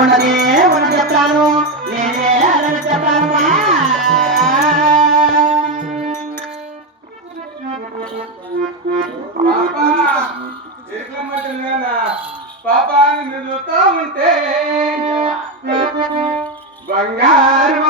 ఉన్నదే ఉన్న చెప్తాను నేనే అలా చెప్తాను పాపా నిన్నుతో ఉంటే బంగారు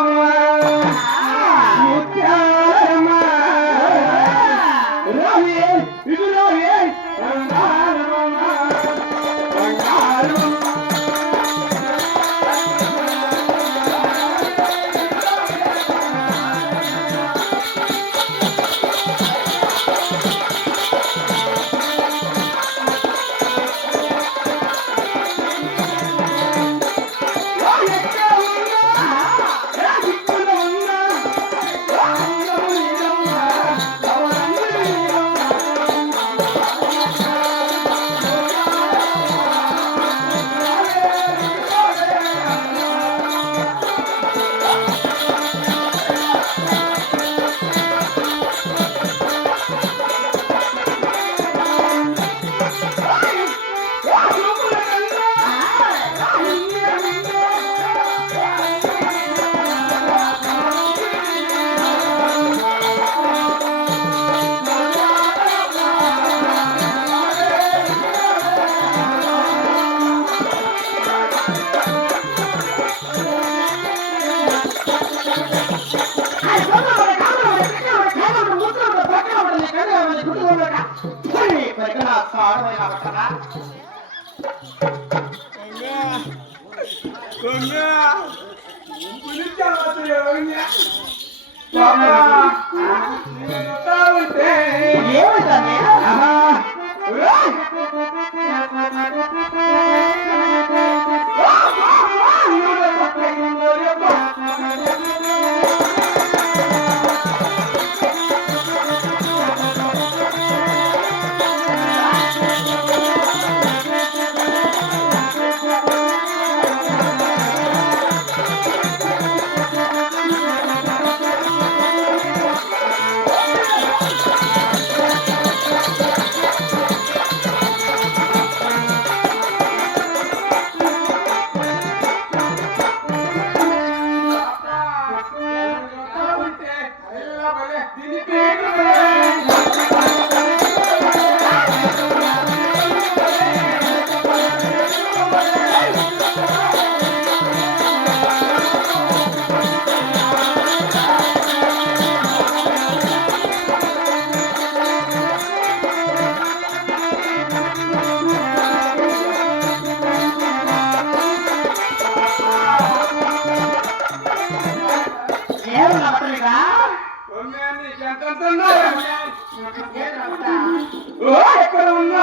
ఎక్కడ ఉన్నా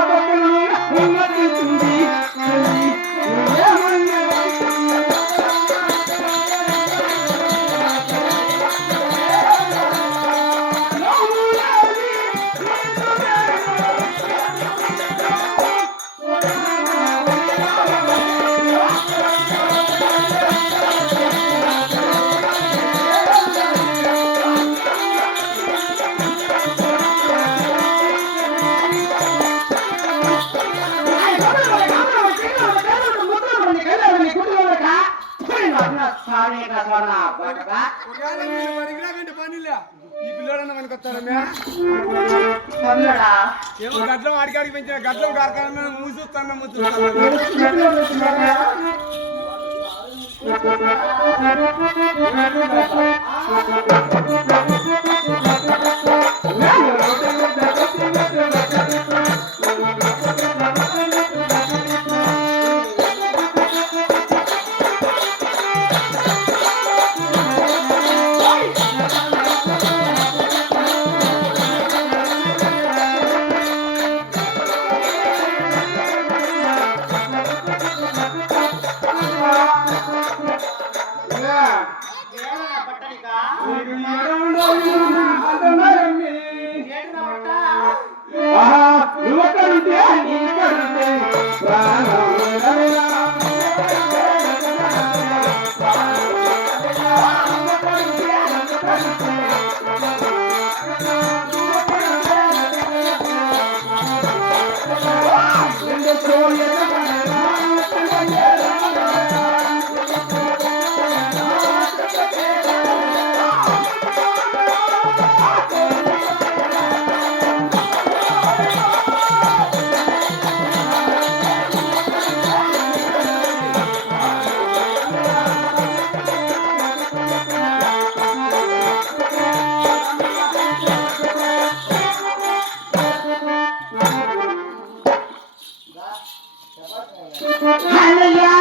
ఈ పిల్లడన్నా మనకు వస్తారా ఏమో గడ్డం అడిగాడికి పెంచిన గడ్డం కార్ఖాన మూసుస్తాను పట్టణిక అన్నయ్యా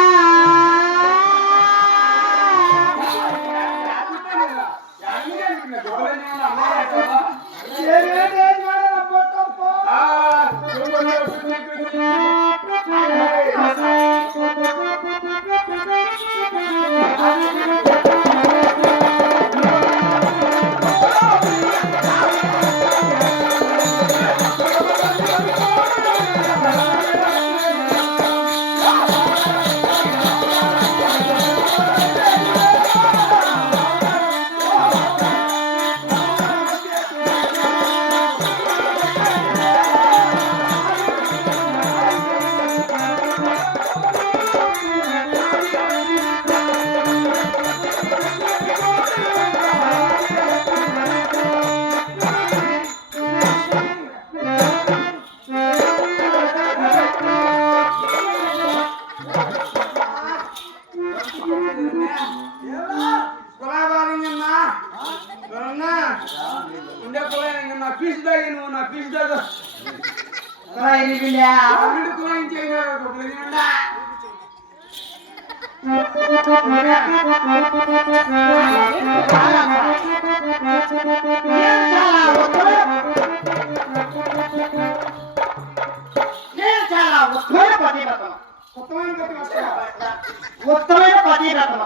ఉత్తమైన పతివ్రతమ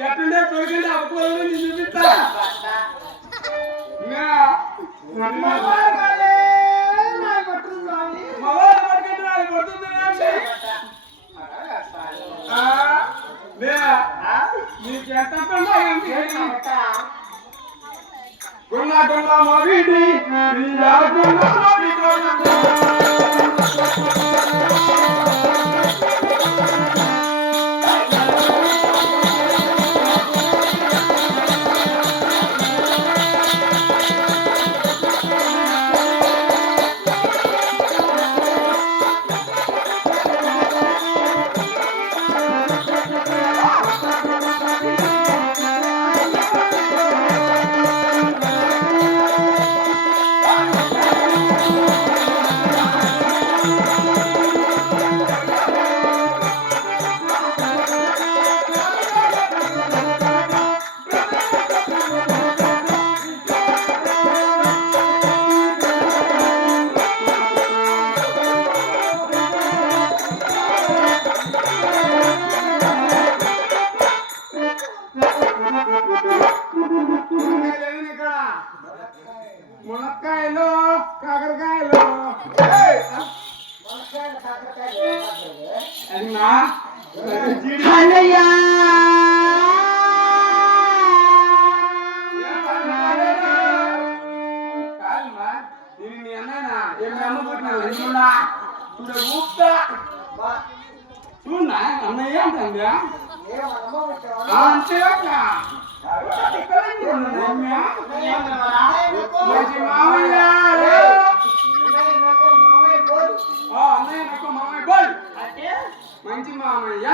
ఎట్టుండే తొలగింది అప్పులు చూపిస్తా గున్నా గున్నా మోగిడి గున్నా గున్నా మునక్కాయలు కాకరకాయలు అన్నయ్యా చూడా అన్నయ్య అంటా అంతే మంచి మామయ్య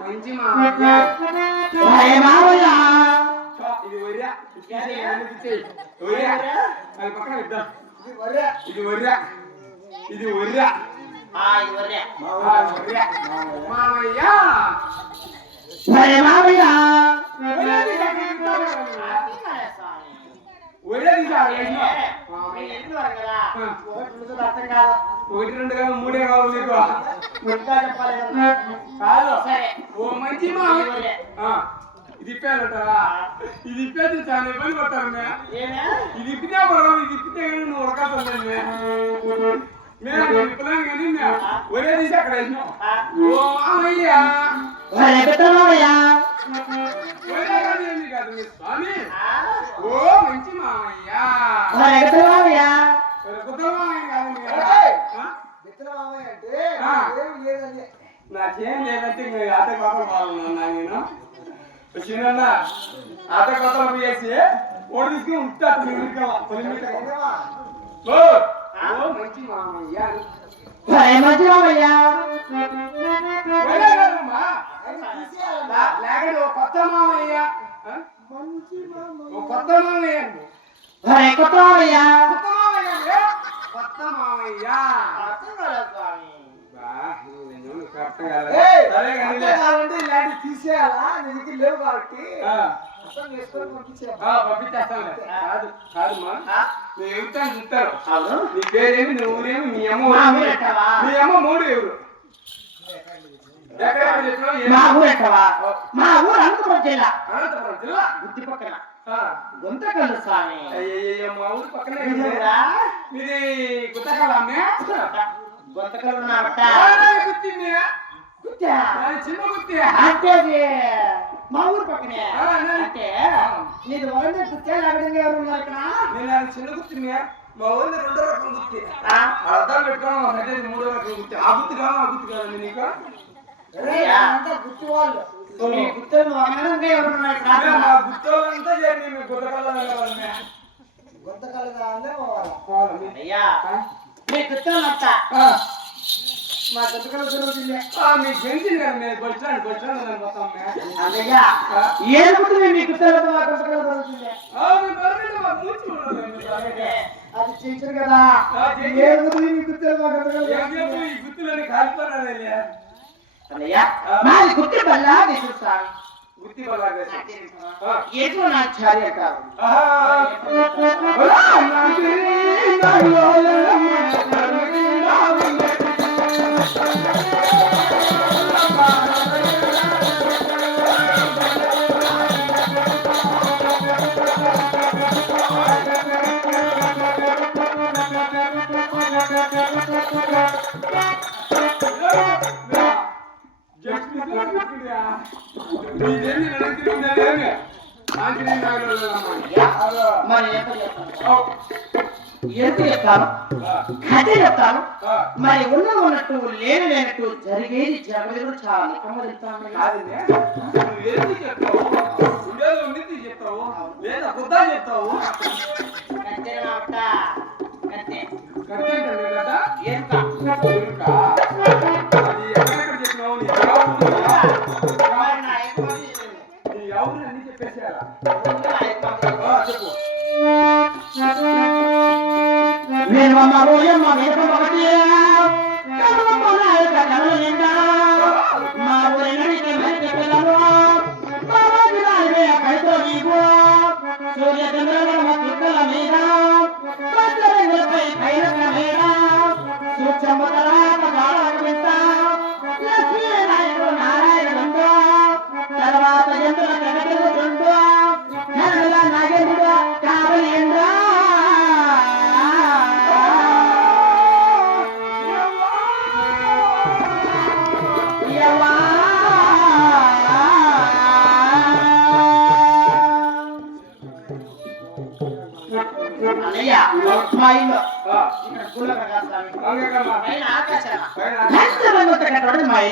మంచి మామయ్య ఇది ఒర్రా అది పక్కన ఇద్దాం ఇది ఒర్రా ఇది ఒర్రా మామయ్య ఒకటి రెండు కాదు మూడే కావాలి నీకు ఓ మంచి మామయ్య ఇది ఇప్పేయాలటరా ఇది ఇప్పేది చాలా ఇబ్బంది పడతారు ఇది ఇప్పితే పడదాం ఇది ఇప్పితే కానీ నువ్వు ఉరకాల్సిందే మేము ఇప్పలేను కానీ ఒరే తీసి అక్కడ వేసినాం ఓ మామయ్య ఒరే కాదు ఏమి కాదు మీ స్వామి ఓ మంచి మామయ్య కొత్త మామయ్య కాదు నాకేం లేదంటే ఆట కొత్త బాగున్నా నేను చిన్న ఆట కొత్త పోయేసి ఓడి తీసుకుని ఉంటా మంచి మామయ్య లేకపోతే కొత్త మామయ్య ఓ కొత్త మామయ్య నువ్వు. ఒరే కొత్తమయ్య కొత్త మామయ్య నువ్వే? కొత్త మామయ్య బా, నువ్వు కరెక్ట్ కాదు. సరే కానీ తీసేయాలా నీకు లేవు కాబట్టి ఆ. అర్థం చేసుకొని పంపించేయాలి. పంపించేస్తానులే. కాదు కాదమ్మా, నువ్వు ఎగుతాను చూస్తారు. అవును నీ పేరేమి, నువ్వు ఊరేమి, మీ అమ్మ మా ఊరేమి? ఊరెక్కవా? మీ అమ్మ మూడు ఎవరు? ఎక్కడెక్కడ చెప్పినావు? మా ఊరెక్కవా? మా ఊరు అనంతపురం జిల్లా అనంతపురం జిల్లా. గుత్తి పక్కన ఆ. గుంతకల్లు స్వామి అయ్యయ్యయ్య, మా ఊరు పక్కనే ఉంది. నిజంగా? మీది గుత్తకాలమ్మే? గుంతకల్లు ఉన్నారట గుత్తింది. గుత్తా చిన్న గుత్తి. అంటే అది మా ఊరు పక్కనే ఆ, అన్నది. అంటే నీది వరండా గుత్తే లేకపోతే ఎవరు ఉన్నారు ఇక్కడ నేను అది చిన్న గుత్తింది. మా ఊరిని రెండో రకం గుత్తి. ఆ? అర్థాలు పెట్టుకోవడం మా దగ్గర మూడో రకం గుత్తి. ఆ గుత్తి కాదు, ఆ గుత్తి కాదండి నీకు. అంతా గుర్తు వాళ్ళు నీ గుత్తలు వరండా ఎవరు ఉన్నారు ఇక్కడ మా గుత్తోళ్ళంతా చేరి మీ గుత్తకాల వాళ్ళమే. గుంతకాలు కావాలే పోవాలి. అయ్యా మీ గుత్తలంతా ఆ. మా గుంతకాలు జరుగుతుంది. మీకు తెలిసింది కదా, నేను బస్టాండ్ మొత్తం అయ్యా ఏ గుర్తు మీ గుత్తలతో మా గుంతకలు జరుగుతుంది అది చేసారు కదా ఏ గుర్తు మీ గుత్తలు మా గుంతకలు జరుగుతుంది ఈ గుర్తులని కాలిపోయినా అయ్యా మాది గుత్తి బల్లా విశ్వసామి గుత్తి బలాగా ఏదో నా చార్య కాదు మరి ఎంత చెప్తాను కథ చెప్తాను మరి ఉన్నట్టు లేనట్టు జరిగేది జరగలేదు చాలా నికమ్మ చెప్తాను చెప్తావు లేదా బుద్ధా చెప్తావు ఎవరు అన్ని చెప్పేసేయాలా చెప్పు నేను మా ఊయమ్మ వేపమొకటి మా ఊరి నడికి మరికి పిల్లలు మా ఊరి కైతో నీకు సూర్య చంద్రగ్రహ చుక్కల మీద పై పైన మీద సూక్ష్మతరాక బాలకృష్ణ లక్ష్మీ నాయకుడు నారాయణుడు తర్వాత ఎందుల కనకలుండు నరుల నాగేంద్రుడు కావలింద్ర మా ఇల్లు ఇక్కడ గుళ్ళ ప్రకాశం పైన ఆకాశం మా